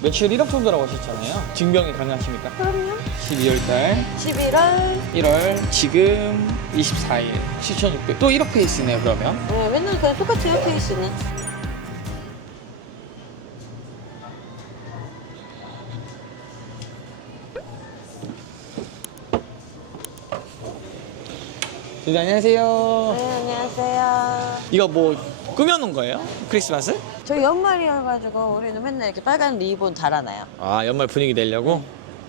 매출 1억 정도라고 하셨잖아요. 증명이 가능하십니까? 그럼요. 12월달, 11월 1월, 지금 24일, 7,600. 또 1억 페이스네요, 그러면. 네, 맨날 그냥 똑같아요 페이스는. 네, 안녕하세요. 네 안녕하세요. 이거 뭐 꾸며놓은 거예요? 크리스마스? 저희 연말이어가지고 우리는 맨날 이렇게 빨간 리본 달아놔요. 아, 연말 분위기 내려고?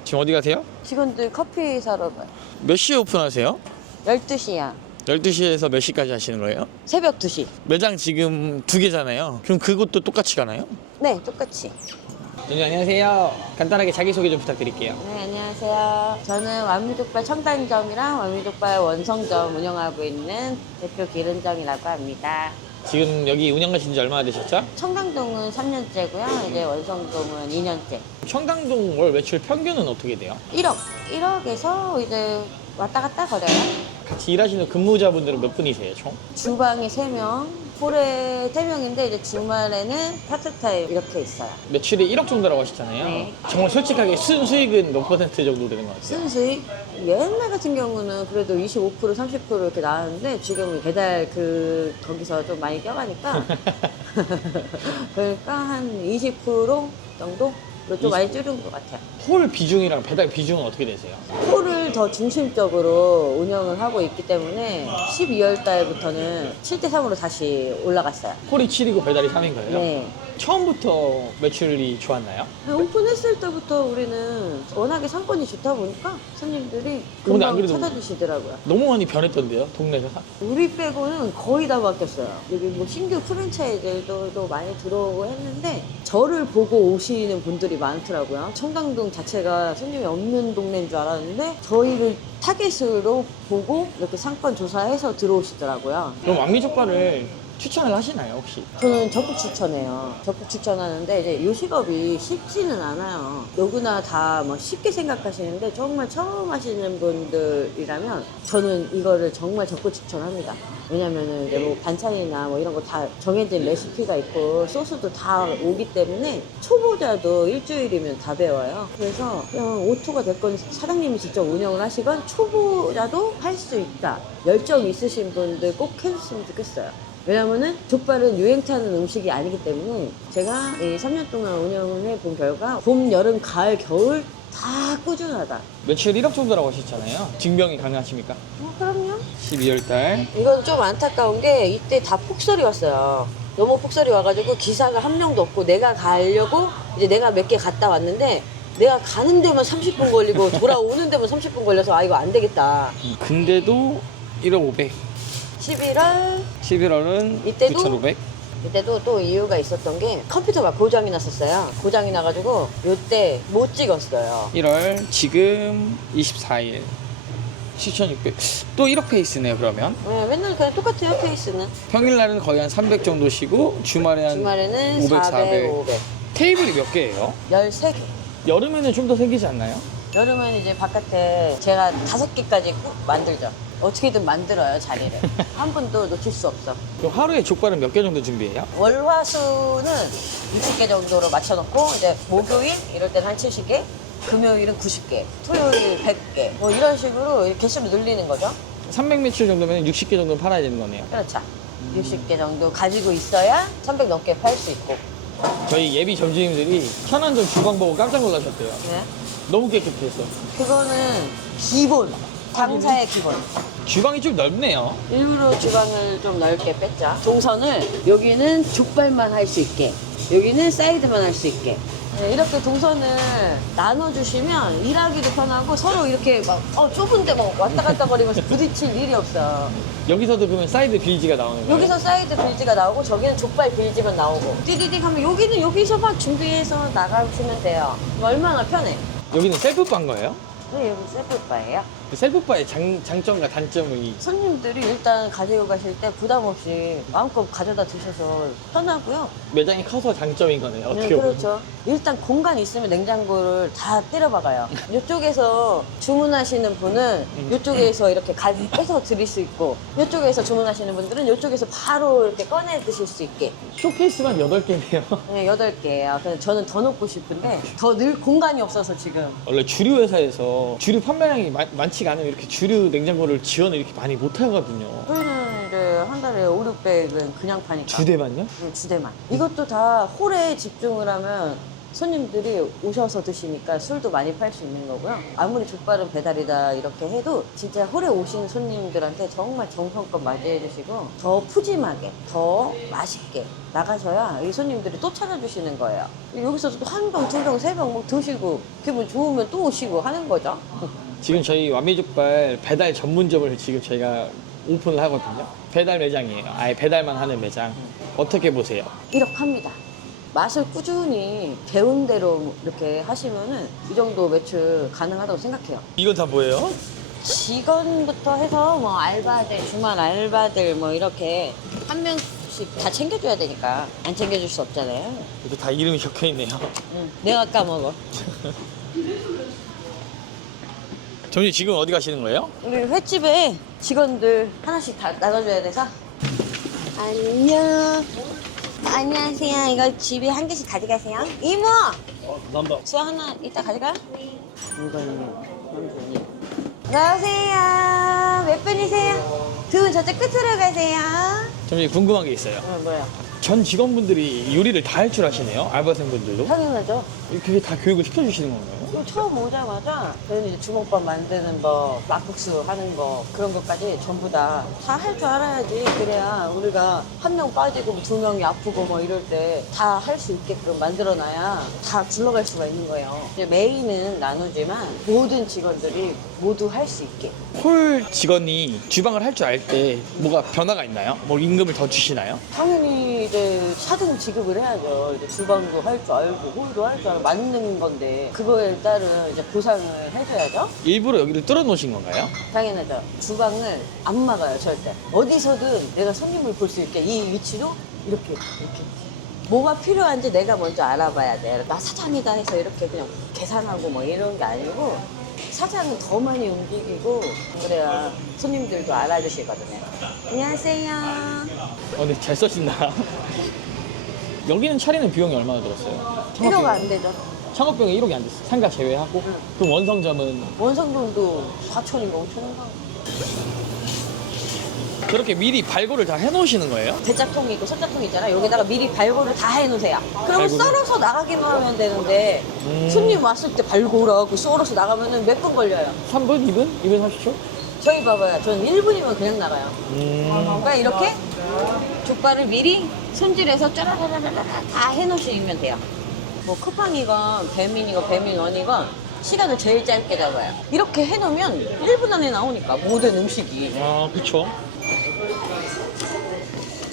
지금 어디 가세요? 직원들 커피 사러 가요. 몇 시에 오픈하세요? 12시야. 12시에서 몇 시까지 하시는 거예요? 새벽 2시. 매장 지금 두 개잖아요. 그럼 그것도 똑같이 가나요? 네, 똑같이. 네, 안녕하세요. 간단하게 자기소개 좀 부탁드릴게요. 네, 안녕하세요. 저는 완미족발 청담점이랑 완미족발 원성점 운영하고 있는 대표 기른점이라고 합니다. 지금 여기 운영하신 지 얼마나 되셨죠? 청담동은 3년째고요. 이제 원성동은 2년째. 청담동 월 매출 평균은 어떻게 돼요? 1억. 1억에서 이제 왔다 갔다 거려요. 같이 일하시는 근무자분들은 몇 분이세요, 총? 주방에 3명, 홀에 3명인데 이제 주말에는 파트타임 이렇게 있어요. 매출이 1억 정도라고 하셨잖아요. 네. 정말 솔직하게 순수익은 몇 퍼센트 정도 되는 것 같아요? 순수익 옛날 같은 경우는 그래도 25% 30% 이렇게 나왔는데 지금 배달 그 거기서 좀 많이 껴가니까 그러니까 한 20% 정도 좀 많이 줄은 것 같아요. 홀 비중이랑 배달 비중은 어떻게 되세요? 홀을 더 중심적으로 운영을 하고 있기 때문에 12월 달부터는 7대 3으로 다시 올라갔어요. 홀이 7이고 배달이 3인 거예요? 네. 처음부터 매출이 좋았나요? 오픈했을 때부터 우리는 워낙에 상권이 좋다 보니까 손님들이 근데 금방 안 그래도- 찾아주시더라고요. 너무 많이 변했던데요, 동네가? 우리 빼고는 거의 다 바뀌었어요. 여기 뭐 신규 프랜차이즈들도 또 많이 들어오고 했는데 저를 보고 오시는 분들이 많더라고요. 청담동 자체가 손님이 없는 동네인 줄 알았는데 저희를 타겟으로 보고 이렇게 상권 조사해서 들어오시더라고요. 그럼 왕미족발을 추천을 하시나요, 혹시? 저는 적극 추천해요. 적극 추천하는데 이제 이 직업이 쉽지는 않아요. 누구나 다 뭐 쉽게 생각하시는데 정말 처음 하시는 분들이라면 저는 이거를 정말 적극 추천합니다. 왜냐면은 이제 뭐 반찬이나 뭐 이런 거 다 정해진 레시피가 있고 소스도 다 오기 때문에 초보자도 일주일이면 다 배워요. 그래서 그냥 오토가 됐건 사장님이 직접 운영을 하시건 초보자도 할 수 있다. 열정 있으신 분들 꼭 해줬으면 좋겠어요. 왜냐면은 족발은 유행 타는 음식이 아니기 때문에 제가 이 3년 동안 운영을 해본 결과 봄, 여름, 가을, 겨울 다 꾸준하다. 매출 1억 정도라고 하셨잖아요. 증명이 가능하십니까? 어, 그럼요. 12월 달. 이건 좀 안타까운 게 이때 다 폭설이 왔어요. 너무 폭설이 와가지고 기사가 한 명도 없고 내가 가려고 이제 내가 몇 개 갔다 왔는데 내가 가는 데만 30분 걸리고 돌아오는 데만 30분 걸려서 아 이거 안 되겠다. 근데도 1억 500. 11월 11월은 이때도? 9,500. 이때도 또 이유가 있었던 게 컴퓨터가 고장이 났었어요. 고장이 나가지고 이때 못 찍었어요. 1월 지금 24일 7,600. 또 1억 페이스네요, 그러면. 네, 맨날 그냥 똑같아요 페이스는. 평일날은 거의 한 300 정도 쉬고 주말에 한 주말에는 500, 400, 400. 500. 테이블이 몇 개예요? 13개. 여름에는 좀 더 생기지 않나요? 여름엔 이제 바깥에 제가 다섯 개까지 꼭 만들죠. 어떻게든 만들어요 자리를. 한 분도 놓칠 수 없어. 그럼 하루에 족발은 몇 개 정도 준비해요? 월화수는 60개 정도로 맞춰놓고 이제 목요일 이럴 때는 한 70개, 금요일은 90개, 토요일 100개 뭐 이런 식으로 개수를 늘리는 거죠. 300 매출 정도면 60개 정도 는 팔아야 되는 거네요. 그렇죠. 60개 정도 가지고 있어야 300 넘게 팔 수 있고. 저희 예비 점주님들이 천안점 주방 보고 깜짝 놀라셨대요. 네. 너무 깨끗해서. 그거는 기본. 장사의 기본. 주방이 좀 넓네요. 일부러 주방을 좀 넓게 뺐자. 동선을 여기는 족발만 할 수 있게, 여기는 사이드만 할 수 있게. 네, 이렇게 동선을 나눠주시면 일하기도 편하고 서로 이렇게 막 어, 좁은데 막 왔다 갔다 거리면서 부딪힐 일이 없어요. 여기서도 그러면 사이드 빌지가 나오는 거예요? 여기서 사이드 빌지가 나오고 저기는 족발 빌지만 나오고 띠디디 하면 여기는 여기서 막 준비해서 나가시면 돼요. 얼마나 편해. 여기는 셀프 바인 거예요? 네, 여기 셀프바예요. 셀프바의 장, 장점과 단점이 손님들이 일단 가지고 가실 때 부담 없이 마음껏 가져다 드셔서 편하고요. 매장이 커서 장점인 거네요. 어떻게 네, 보면. 그렇죠. 일단 공간이 있으면 냉장고를 다 때려박아요. 이쪽에서 주문하시는 분은 음. 이쪽에서 이렇게 가, 빼서 드릴 수 있고 이쪽에서 주문하시는 분들은 이쪽에서 바로 이렇게 꺼내 드실 수 있게 쇼케이스만 8개네요. 네, 8개예요. 근데 저는 더 넣고 싶은데 더 늘 공간이 없어서 지금 원래 주류 회사에서 주류 판매량이 많, 많지 가 않으면 이렇게 주류 냉장고를 지원을 이렇게 많이 못 하거든요. 저희는 이제 한 달에 5, 600은 그냥 파니까 두 대만요? 응, 주대만. 이것도 다 홀에 집중을 하면 손님들이 오셔서 드시니까 술도 많이 팔 수 있는 거고요. 아무리 족발은 배달이다 이렇게 해도 진짜 홀에 오시는 손님들한테 정말 정성껏 맞이해 주시고 더 푸짐하게, 더 맛있게 나가셔야 이 손님들이 또 찾아주시는 거예요. 여기서 또 한 병, 두 병, 세 병 뭐 드시고 기분 좋으면 또 오시고 하는 거죠. 지금 저희 완미족발 배달 전문점을 지금 저희가 오픈을 하거든요. 배달 매장이에요. 아예 배달만 하는 매장. 어떻게 보세요? 이렇게 합니다. 맛을 꾸준히 배운 대로 이렇게 하시면은 이 정도 매출 가능하다고 생각해요. 이건 다 뭐예요? 직원부터 해서 뭐 알바들, 주말 알바들 뭐 이렇게 한 명씩 다 챙겨줘야 되니까 안 챙겨줄 수 없잖아요. 이렇게 다 이름이 적혀 있네요. 응, 내가 까먹어. 점님 지금 어디 가시는 거예요? 우리 횟집에 직원들 하나씩 다 나눠줘야 돼서. 안녕. 안녕하세요. 이거 집에 한 개씩 가져가세요. 이모! 넘버. 수아 하나 이따 가져가? 이거는 남편이. 안녕하세요. 몇 분이세요? 두 분 저쪽 끝으로 가세요. 점님 궁금한 게 있어요. 어, 뭐야? 전 직원분들이 요리를 다 할 줄 아시네요. 알바생분들도. 당연하죠. 그게 다 교육을 시켜주시는 건가요? 처음 오자마자 저희는 이제 주먹밥 만드는 거, 막국수 하는 거 그런 것까지 전부 다 다 할 줄 알아야지 그래야 우리가 한 명 빠지고 두 명이 아프고 뭐 이럴 때 다 할 수 있게끔 만들어놔야 다 굴러갈 수가 있는 거예요. 이제 메인은 나누지만 모든 직원들이 모두 할 수 있게. 홀 직원이 주방을 할 줄 알 때 뭐가 변화가 있나요? 뭐 임금을 더 주시나요? 당연히 이제 차등 지급을 해야죠. 이제 주방도 할 줄 알고 홀도 할 줄 알고 맞는 건데 그거에 따른 이제 보상을 해줘야죠. 일부러 여기를 뚫어 놓으신 건가요? 당연하죠. 주방을 안 막아요, 절대. 어디서든 내가 손님을 볼 수 있게 이 위치로 이렇게, 이렇게. 뭐가 필요한지 내가 먼저 알아봐야 돼. 나 사장이다 해서 이렇게 그냥 계산하고 뭐 이런 게 아니고 사장은 더 많이 움직이고 그래야 손님들도 알아주시거든요. 안녕하세요. 어, 근데 잘 써진다. 여기는 차리는 비용이 얼마나 들었어요? 필요가 안 되죠. 창업비용이 1억이 안 됐어요. 상가 제외하고. 응. 그럼 원성점은 원성동도 4천인가 5천인가. 저렇게 미리 발고를 다 해놓으시는 거예요? 대짜통이 있고 손자통이 있잖아요. 여기다가 미리 발고를 다 해놓으세요. 그러면 발고를? 썰어서 나가기만 하면 되는데 음. 손님 왔을 때 발고라고 썰어서 나가면 몇 분 걸려요. 3분? 2분? 2분 30초? 저희 봐봐요. 저는 1분이면 그냥 나가요. 음. 그러니까 이렇게 족발을 미리 손질해서 짜라라라라 다 해놓으시면 돼요. 뭐 쿠팡이건 배민이건 배민원이건 시간을 제일 짧게 잡아요. 이렇게 해놓으면 1분 안에 나오니까 모든 음식이 아, 그쵸.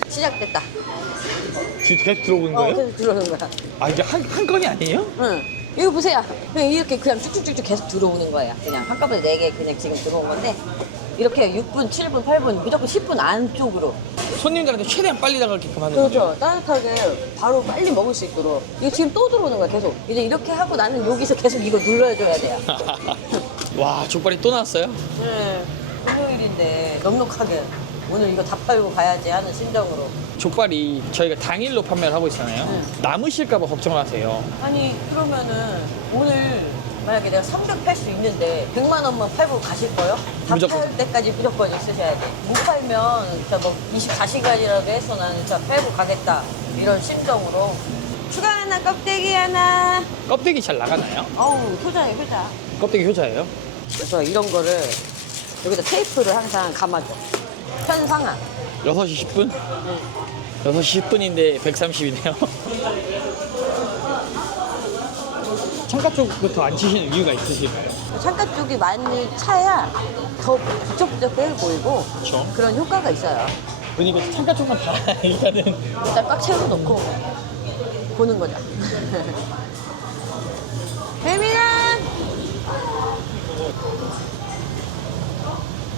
시작됐다. 지금 계속 들어오는 어, 거예요? 계속 들어오는 거야. 아, 이게 한, 한 건이 아니에요? 응. 이거 보세요. 그냥 이렇게 그냥 쭉쭉쭉쭉 계속 들어오는 거예요. 그냥 한꺼번에 4개 그냥 지금 들어온 건데 이렇게 6분, 7분, 8분 무조건 10분 안쪽으로 손님들한테 최대한 빨리 나가게끔 하는 거죠. 그렇죠. 따뜻하게 바로 빨리 먹을 수 있도록 이거 지금 또 들어오는 거야 계속. 이제 이렇게 하고 나는 여기서 계속 이거 눌러줘야 돼요. 와, 족발이 또 나왔어요? 네. 금요일인데 넉넉하게 오늘 이거 다 빨고 가야지 하는 심정으로. 족발이 저희가 당일로 판매를 하고 있잖아요. 네. 남으실까봐 걱정을 하세요. 아니 그러면은 오늘 만약에 내가 300 팔 수 있는데 100만 원만 팔고 가실 거요? 다 무조건. 팔 때까지 무조건 있으셔야 돼. 못 팔면 진짜 뭐 24시간이라도 해서 나는 진짜 팔고 가겠다 이런 심정으로. 추가 하나 껍데기 하나. 껍데기 잘 나가나요? 어우 효자예 효자. 껍데기 효자예요? 그래서 이런 거를 여기다 테이프를 항상 감아줘. 편상한. 6시 10분? 응. 6시 10분인데 130이네요. 창가 쪽부터 안 치시는 이유가 있으실까요? 창가 쪽이 많이 차야 더 부쩍부쩍해 보이고 그렇죠. 그런 효과가 있어요. 그러니까 창가 쪽만 다 일단은 일단 꽉 채워놓고 보는 거죠. 배민아!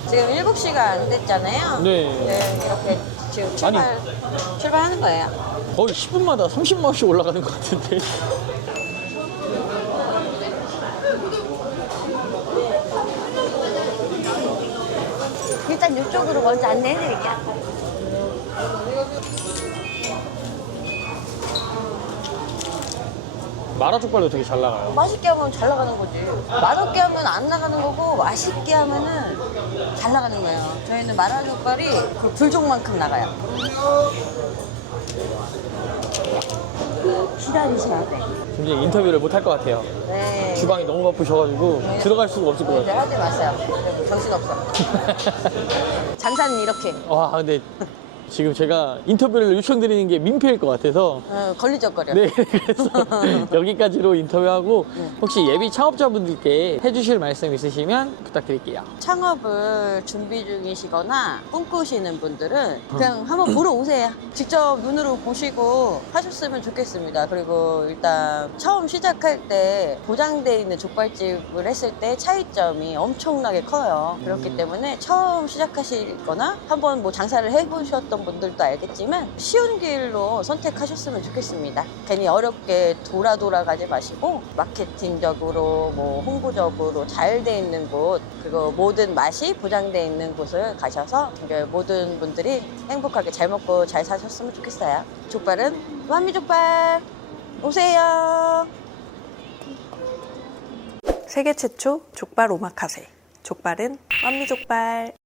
지금 7시가 안 됐잖아요. 네. 네, 이렇게 지금 출발, 출발하는 거예요. 거의 10분마다 30만 원씩 올라가는 것 같은데. 일단 이쪽으로 먼저 안내해드릴게요. 마라 족발도 되게 잘 나가요. 맛있게 하면 잘 나가는 거지. 맛없게 하면 안 나가는 거고, 맛있게 하면은 잘 나가는 거예요. 저희는 마라 족발이 그 불족만큼 나가요. 기다리셔야 돼. 굉장히 인터뷰를 못 할 것 같아요. 네. 주방이 너무 바쁘셔가지고 들어갈 수가 없을 것 네, 같아요. 하지 마세요. 정신 없어. 장사는 이렇게. 와, 근데 지금 제가 인터뷰를 요청드리는 게 민폐일 것 같아서 어, 걸리적거려. 네, 그래서 여기까지로 인터뷰하고 네. 혹시 예비 창업자분들께 해주실 말씀 있으시면 부탁드릴게요. 창업을 준비 중이시거나 꿈꾸시는 분들은 그냥 한번 보러 오세요. 직접 눈으로 보시고 하셨으면 좋겠습니다. 그리고 일단 처음 시작할 때 보장돼 있는 족발집을 했을 때 차이점이 엄청나게 커요. 그렇기 때문에 처음 시작하시거나 한번 뭐 장사를 해보셨던 분들도 알겠지만 쉬운 길로 선택하셨으면 좋겠습니다. 괜히 어렵게 돌아 돌아 가지 마시고 마케팅적으로 뭐 홍보적으로 잘 돼 있는 곳 그리고 모든 맛이 보장돼 있는 곳을 가셔서 모든 분들이 행복하게 잘 먹고 잘 사셨으면 좋겠어요. 족발은 완미족발 오세요. 세계 최초 족발 오마카세. 족발은 완미족발.